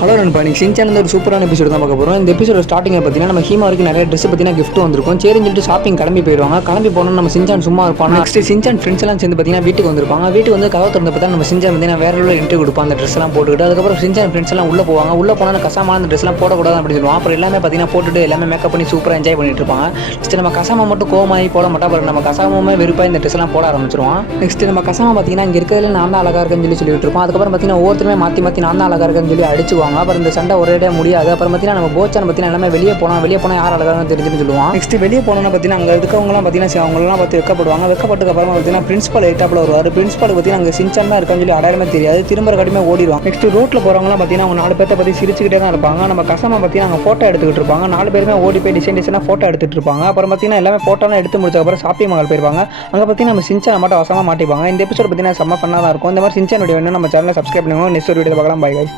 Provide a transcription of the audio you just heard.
Hello நண்பா, நீ Shinchan ஒரு சூப்பரான எபிசோட் தான் பார்க்க போகிறோம். இந்த எபிசோட ஸ்டார்டிங்கில் பார்த்தீங்கன்னா நம்ம ஹீமா வரைக்கும் நிறைய ட்ரெஸ் பற்றினா கிஃப்ட் வந்திருக்கும். சரின்னு சொல்லிட்டு ஷாப்பிங் கிளம்பி போயிடுவாங்க. கிளம்பி போனால் நம்ம சின்சான் சும்மா இருப்பாங்க. நெக்ஸ்ட் சின்சான் ஃப்ரெண்ட்ஸ் எல்லாம் சேர்ந்து பார்த்தீங்கன்னா வீட்டுக்கு வந்திருப்பாங்க. வீட்டுக்கு வந்து கதவை திறந்து பார்த்தா நம்ம சின்சான் பார்த்தீங்கன்னா வேற உள்ள என்ட்ரி கொடுப்பாங்க அந்த ட்ரெஸ் எல்லாம் போட்டுக்கிட்டு. அதுக்கப்புறம் சின்சான் ஃப்ரெண்ட்ஸ் எல்லாம் உள்ள போவாங்க. உள்ள போனால் கசாமான அந்த ட்ரெஸ் எல்லாம் போடக்கூடாது அப்படின்னு சொல்லுவாங்க. அப்புறம் எல்லாமே பார்த்தீங்கன்னா போட்டுட்டு எல்லாமே மேக்கப் பண்ணி சூப்பராக என்ஜாய் பண்ணிட்டு இருப்பாங்க. நெக்ஸ்ட் நம்ம கசாமா மட்டும் கோமாயி போட மாட்டா, அப்புறம் நம்ம கசாமே வெறுப்பா இந்த ட்ரெஸ் எல்லாம் போட ஆரம்பிச்சிருவோம். நெக்ஸ்ட் நம்ம கசாமா பார்த்தீங்கன்னா இங்கே இருக்கிறதுல நான் தான் அழகா இருக்குன்னு சொல்லிட்டு இருப்போம். அதுக்கப்புறம் பார்த்தீங்கன்னா ஒவ்வொருத்தருமே மாற்றி மாற்றி நான் தான் அழகா இருக்குன்னு சொல்லி அடிச்சுவாங்க. அப்புறம் இந்த சண்டை ஒரே முடியாது. அப்புறம் பார்த்தீங்கன்னா நம்ம போச்சான் பார்த்தீங்கன்னா எல்லாமே வெளியே போனால் யார் அழகாக தெரிஞ்சுன்னு சொல்லுவான். நெக்ஸ்ட் வெளியே போனோம்னா பார்த்தீங்கன்னா அங்கே இருக்கவங்களாம் பார்த்தீங்கன்னா அவங்களெல்லாம் பார்த்து வெக்கப்படுவாங்க. வெக்கப்பட்டதுக்கு அப்புறமா பார்த்தீங்கன்னா பிரின்சிபல் எட்டாப்பில் வருவார். பிரின்சிபல் பார்த்தீங்கன்னா அங்கே சின்சான் தான் இருக்கான்னு சொல்லி அடையாளமே தெரியாது. திரும்ப கடுமையாக ஓடிடுவாங்க. நெக்ஸ்ட் ரோட்டில் போகிறவங்களாம் பார்த்தீங்கன்னா அவங்க 4 பேர்த்த பற்றி சிரிச்சுக்கிட்டே தான் இருப்பாங்க. நம்ம கசமா பார்த்தீங்கன்னா அங்கே ஃபோட்டோ எடுத்துக்கிட்டு இருப்பாங்க. 4 பேருமே ஓடி போய் டிசைனாக ஃபோட்டோ எடுத்துகிட்டு இருப்பாங்க. அப்புறம் பார்த்தீங்கன்னா எல்லாமே ஃபோட்டோலாம் எடுத்து முடிச்சதுக்கப்புறம் ஷாப்பிங் மால் போயிருப்பாங்க. அங்கே பார்த்தீங்கன்னா நம்ம சின்சான் மட்டும் வசமாக மாட்டிப்பாங்க. இந்த எபிசோட் பார்த்தீங்கன்னா செம்ம ஃபன்னாக தான் இருக்கும். இந்த மாதிரி சின்சான் வீடியோ வேணும் நம்ம சேனலை சப்ஸ்கிரைப் பண்ணுவோம். நெக்ஸ்ட் வீடியோ பார்க்கலாம். Bye guys.